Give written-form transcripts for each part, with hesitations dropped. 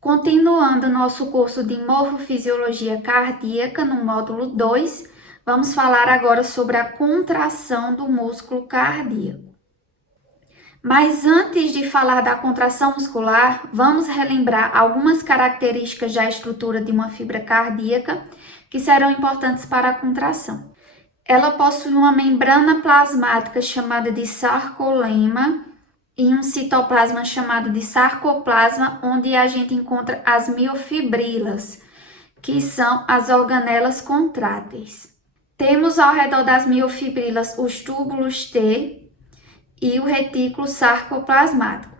Continuando nosso curso de Morfofisiologia Cardíaca, no módulo 2, vamos falar agora sobre a contração do músculo cardíaco. Mas antes de falar da contração muscular, vamos relembrar algumas características da estrutura de uma fibra cardíaca que serão importantes para a contração. Ela possui uma membrana plasmática chamada de sarcolema e um citoplasma chamado de sarcoplasma, onde a gente encontra as miofibrilas, que são as organelas contráteis. Temos ao redor das miofibrilas os túbulos T e o retículo sarcoplasmático.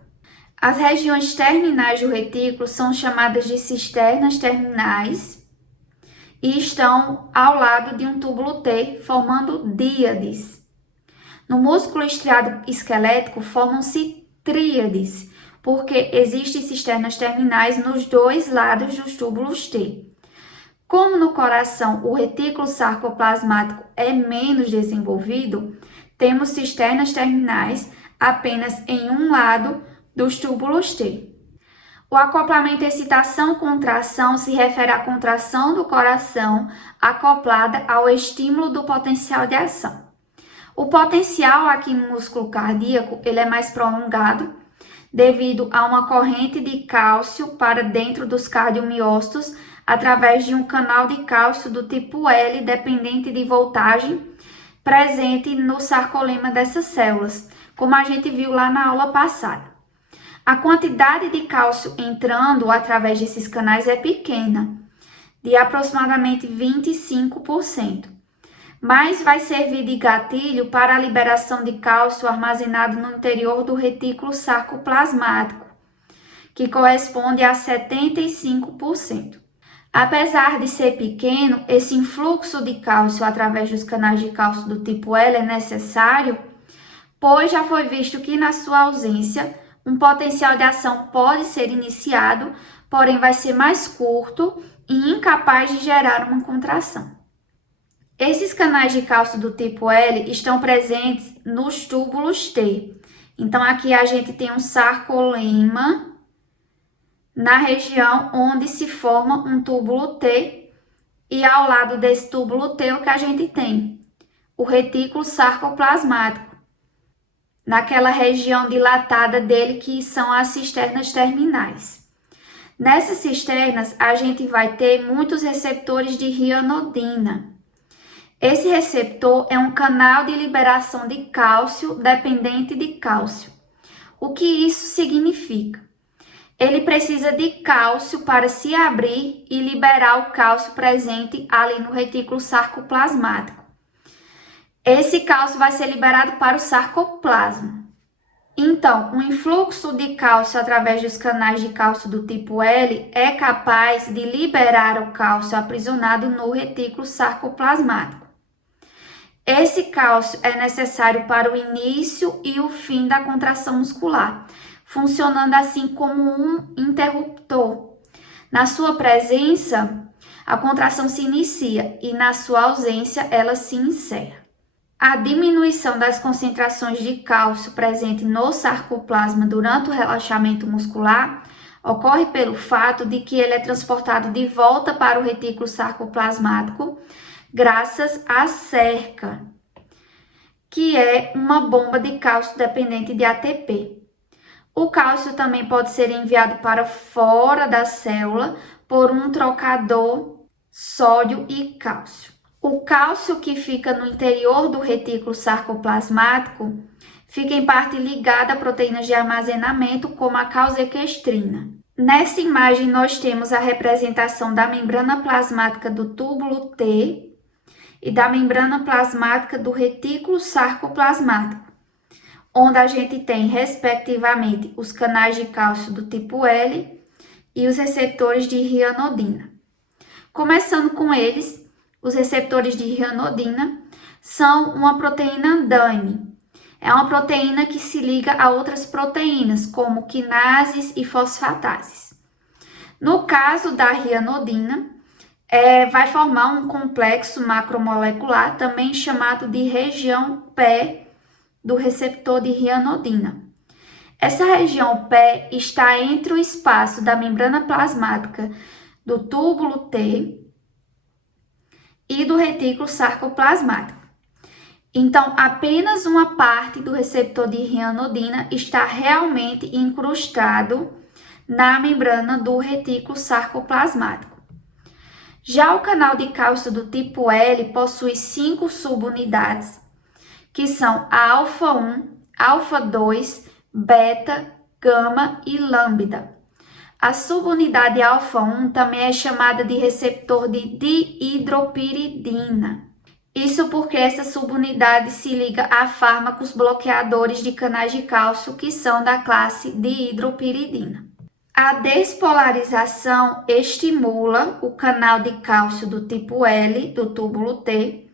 As regiões terminais do retículo são chamadas de cisternas terminais e estão ao lado de um túbulo T, formando díades. No músculo estriado esquelético formam-se tríades, porque existem cisternas terminais nos dois lados dos túbulos T. Como no coração o retículo sarcoplasmático é menos desenvolvido, temos cisternas terminais apenas em um lado dos túbulos T. O acoplamento excitação-contração se refere à contração do coração acoplada ao estímulo do potencial de ação. O potencial aqui no músculo cardíaco ele é mais prolongado devido a uma corrente de cálcio para dentro dos cardiomiócitos através de um canal de cálcio do tipo L dependente de voltagem presente no sarcolema dessas células, como a gente viu lá na aula passada. A quantidade de cálcio entrando através desses canais é pequena, de aproximadamente 25%. Mas vai servir de gatilho para a liberação de cálcio armazenado no interior do retículo sarcoplasmático, que corresponde a 75%. Apesar de ser pequeno, esse influxo de cálcio através dos canais de cálcio do tipo L é necessário, pois já foi visto que na sua ausência, um potencial de ação pode ser iniciado, porém vai ser mais curto e incapaz de gerar uma contração. Esses canais de cálcio do tipo L estão presentes nos túbulos T. Então, aqui a gente tem um sarcolema na região onde se forma um túbulo T e ao lado desse túbulo T o que a gente tem? O retículo sarcoplasmático, naquela região dilatada dele que são as cisternas terminais. Nessas cisternas a gente vai ter muitos receptores de rianodina. Esse receptor é um canal de liberação de cálcio dependente de cálcio. O que isso significa? Ele precisa de cálcio para se abrir e liberar o cálcio presente ali no retículo sarcoplasmático. Esse cálcio vai ser liberado para o sarcoplasma. Então, o influxo de cálcio através dos canais de cálcio do tipo L é capaz de liberar o cálcio aprisionado no retículo sarcoplasmático. Esse cálcio é necessário para o início e o fim da contração muscular, funcionando assim como um interruptor. Na sua presença, a contração se inicia e na sua ausência, ela se encerra. A diminuição das concentrações de cálcio presente no sarcoplasma durante o relaxamento muscular ocorre pelo fato de que ele é transportado de volta para o retículo sarcoplasmático graças à cerca, que é uma bomba de cálcio dependente de ATP. O cálcio também pode ser enviado para fora da célula por um trocador sódio e cálcio. O cálcio que fica no interior do retículo sarcoplasmático fica em parte ligado a proteínas de armazenamento, como a calcequestrina. Nessa imagem, nós temos a representação da membrana plasmática do túbulo T e da membrana plasmática do retículo sarcoplasmático, onde a gente tem, respectivamente, os canais de cálcio do tipo L e os receptores de rianodina. Começando com eles, os receptores de rianodina são uma proteína DANI. É uma proteína que se liga a outras proteínas, como quinases e fosfatases. No caso da rianodina, vai formar um complexo macromolecular, também chamado de região P do receptor de rianodina. Essa região pé está entre o espaço da membrana plasmática do túbulo T e do retículo sarcoplasmático. Então, apenas uma parte do receptor de rianodina está realmente incrustado na membrana do retículo sarcoplasmático. Já o canal de cálcio do tipo L possui 5 subunidades, que são a alfa 1, alfa 2, beta, gama e lambda. A subunidade alfa 1 também é chamada de receptor de dihidropiridina. Isso porque essa subunidade se liga a fármacos bloqueadores de canais de cálcio que são da classe dihidropiridina. A despolarização estimula o canal de cálcio do tipo L do túbulo T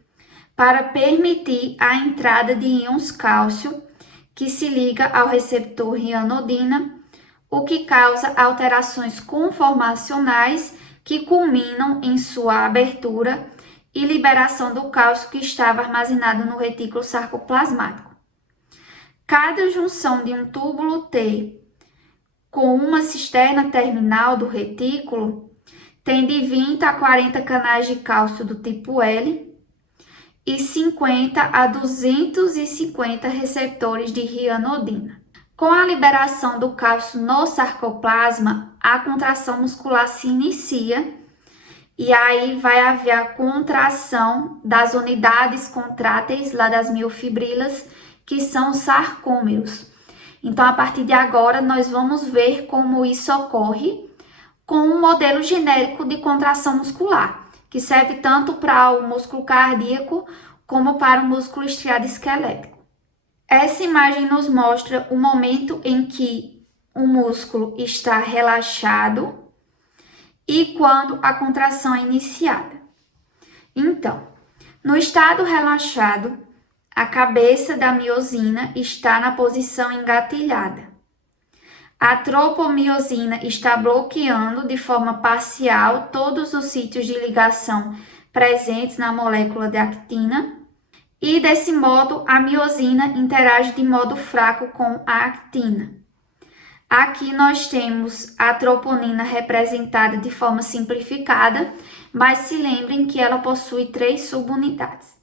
para permitir a entrada de íons cálcio que se liga ao receptor rianodina, o que causa alterações conformacionais que culminam em sua abertura e liberação do cálcio que estava armazenado no retículo sarcoplasmático. Cada junção de um túbulo T com uma cisterna terminal do retículo tem de 20 a 40 canais de cálcio do tipo L e 50 a 250 receptores de rianodina. Com a liberação do cálcio no sarcoplasma, a contração muscular se inicia e aí vai haver a contração das unidades contráteis lá das miofibrilas, que são os sarcômeros. Então, a partir de agora, nós vamos ver como isso ocorre com um modelo genérico de contração muscular, que serve tanto para o músculo cardíaco como para o músculo estriado esquelético. Essa imagem nos mostra o momento em que o músculo está relaxado e quando a contração é iniciada. Então, no estado relaxado, a cabeça da miosina está na posição engatilhada. A tropomiosina está bloqueando de forma parcial todos os sítios de ligação presentes na molécula de actina e, desse modo, a miosina interage de modo fraco com a actina. Aqui nós temos a troponina representada de forma simplificada, mas se lembrem que ela possui 3 subunidades.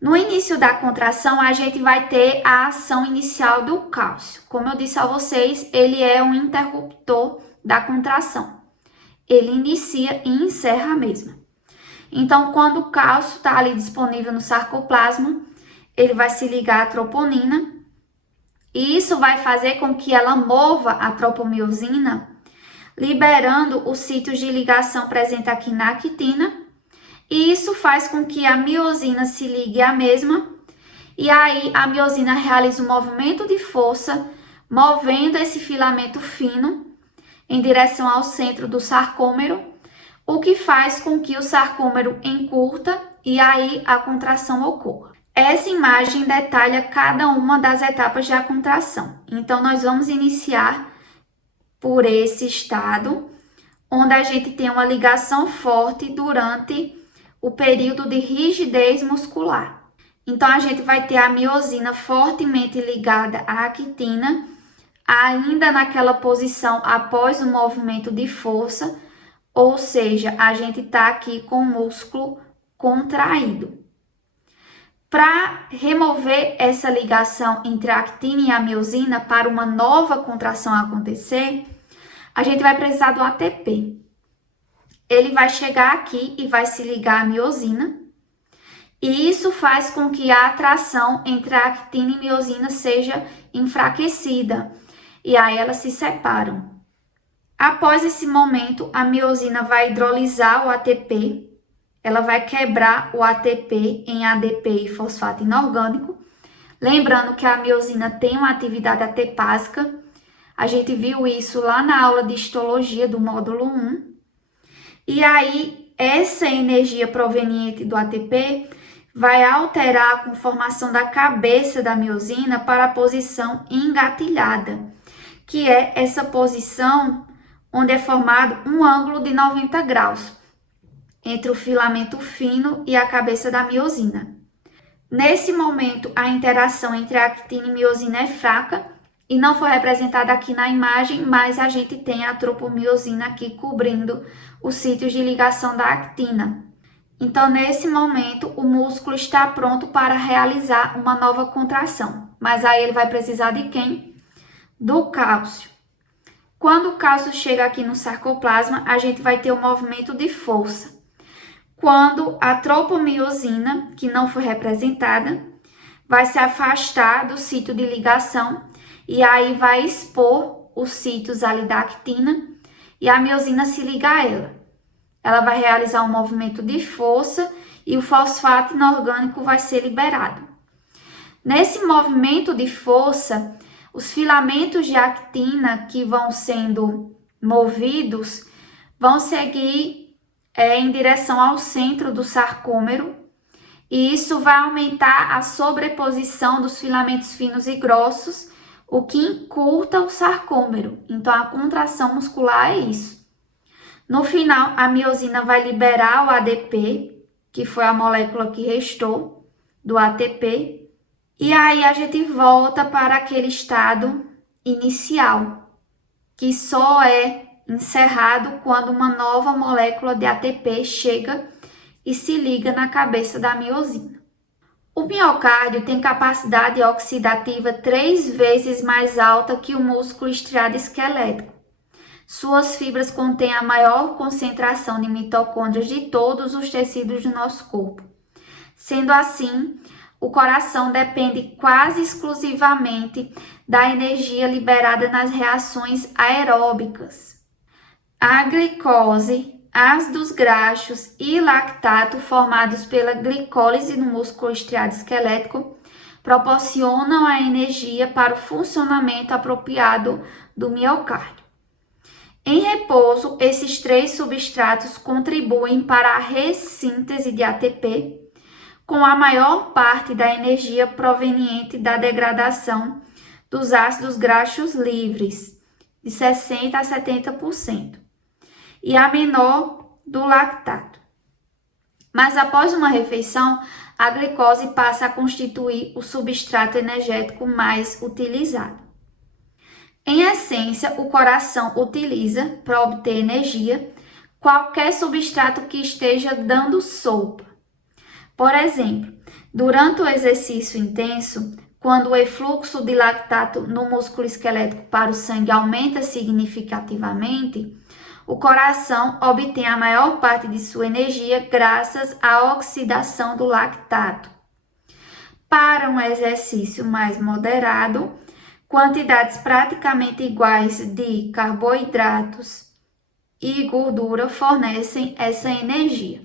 No início da contração, a gente vai ter a ação inicial do cálcio. Como eu disse a vocês, ele é um interruptor da contração. Ele inicia e encerra a mesma. Então, quando o cálcio está ali disponível no sarcoplasma, ele vai se ligar à troponina, e isso vai fazer com que ela mova a tropomiosina, liberando os sítios de ligação presentes aqui na actina, e isso faz com que a miosina se ligue à mesma, e aí a miosina realiza um movimento de força, movendo esse filamento fino em direção ao centro do sarcômero, o que faz com que o sarcômero encurta e aí a contração ocorra. Essa imagem detalha cada uma das etapas da contração. Então, nós vamos iniciar por esse estado, onde a gente tem uma ligação forte durante o período de rigidez muscular. Então, a gente vai ter a miosina fortemente ligada à actina, ainda naquela posição após o movimento de força, ou seja, a gente está aqui com o músculo contraído. Para remover essa ligação entre a actina e a miosina para uma nova contração acontecer, a gente vai precisar do ATP. Ele vai chegar aqui e vai se ligar à miosina, e isso faz com que a atração entre a actina e miosina seja enfraquecida, e aí elas se separam. Após esse momento, a miosina vai hidrolisar o ATP, ela vai quebrar o ATP em ADP e fosfato inorgânico. Lembrando que a miosina tem uma atividade atepásica, a gente viu isso lá na aula de histologia do módulo 1. E aí, essa energia proveniente do ATP vai alterar a conformação da cabeça da miosina para a posição engatilhada, que é essa posição onde é formado um ângulo de 90 graus entre o filamento fino e a cabeça da miosina. Nesse momento, a interação entre a actina e miosina é fraca, e não foi representada aqui na imagem, mas a gente tem a tropomiosina aqui cobrindo os sítios de ligação da actina. Então, nesse momento, o músculo está pronto para realizar uma nova contração. Mas aí ele vai precisar de quem? Do cálcio. Quando o cálcio chega aqui no sarcoplasma, a gente vai ter um movimento de força. Quando a tropomiosina, que não foi representada, vai se afastar do sítio de ligação e aí vai expor os sítios ali da actina e a miosina se liga a ela. Ela vai realizar um movimento de força e o fosfato inorgânico vai ser liberado. Nesse movimento de força, os filamentos de actina que vão sendo movidos vão seguir em direção ao centro do sarcômero e isso vai aumentar a sobreposição dos filamentos finos e grossos, o que encurta o sarcômero. Então, a contração muscular é isso. No final, a miosina vai liberar o ADP, que foi a molécula que restou do ATP, e aí a gente volta para aquele estado inicial, que só é encerrado quando uma nova molécula de ATP chega e se liga na cabeça da miosina. O miocárdio tem capacidade oxidativa 3 vezes mais alta que o músculo estriado esquelético. Suas fibras contêm a maior concentração de mitocôndrias de todos os tecidos do nosso corpo. Sendo assim, o coração depende quase exclusivamente da energia liberada nas reações aeróbicas. A glicose, ácidos graxos e lactato formados pela glicólise no músculo estriado esquelético proporcionam a energia para o funcionamento apropriado do miocárdio. Em repouso, esses 3 substratos contribuem para a ressíntese de ATP, com a maior parte da energia proveniente da degradação dos ácidos graxos livres, de 60% a 70%, e a menor do lactato. Mas após uma refeição, a glicose passa a constituir o substrato energético mais utilizado. Em essência, o coração utiliza, para obter energia, qualquer substrato que esteja dando sopa. Por exemplo, durante o exercício intenso, quando o efluxo de lactato no músculo esquelético para o sangue aumenta significativamente, o coração obtém a maior parte de sua energia graças à oxidação do lactato. Para um exercício mais moderado, quantidades praticamente iguais de carboidratos e gordura fornecem essa energia.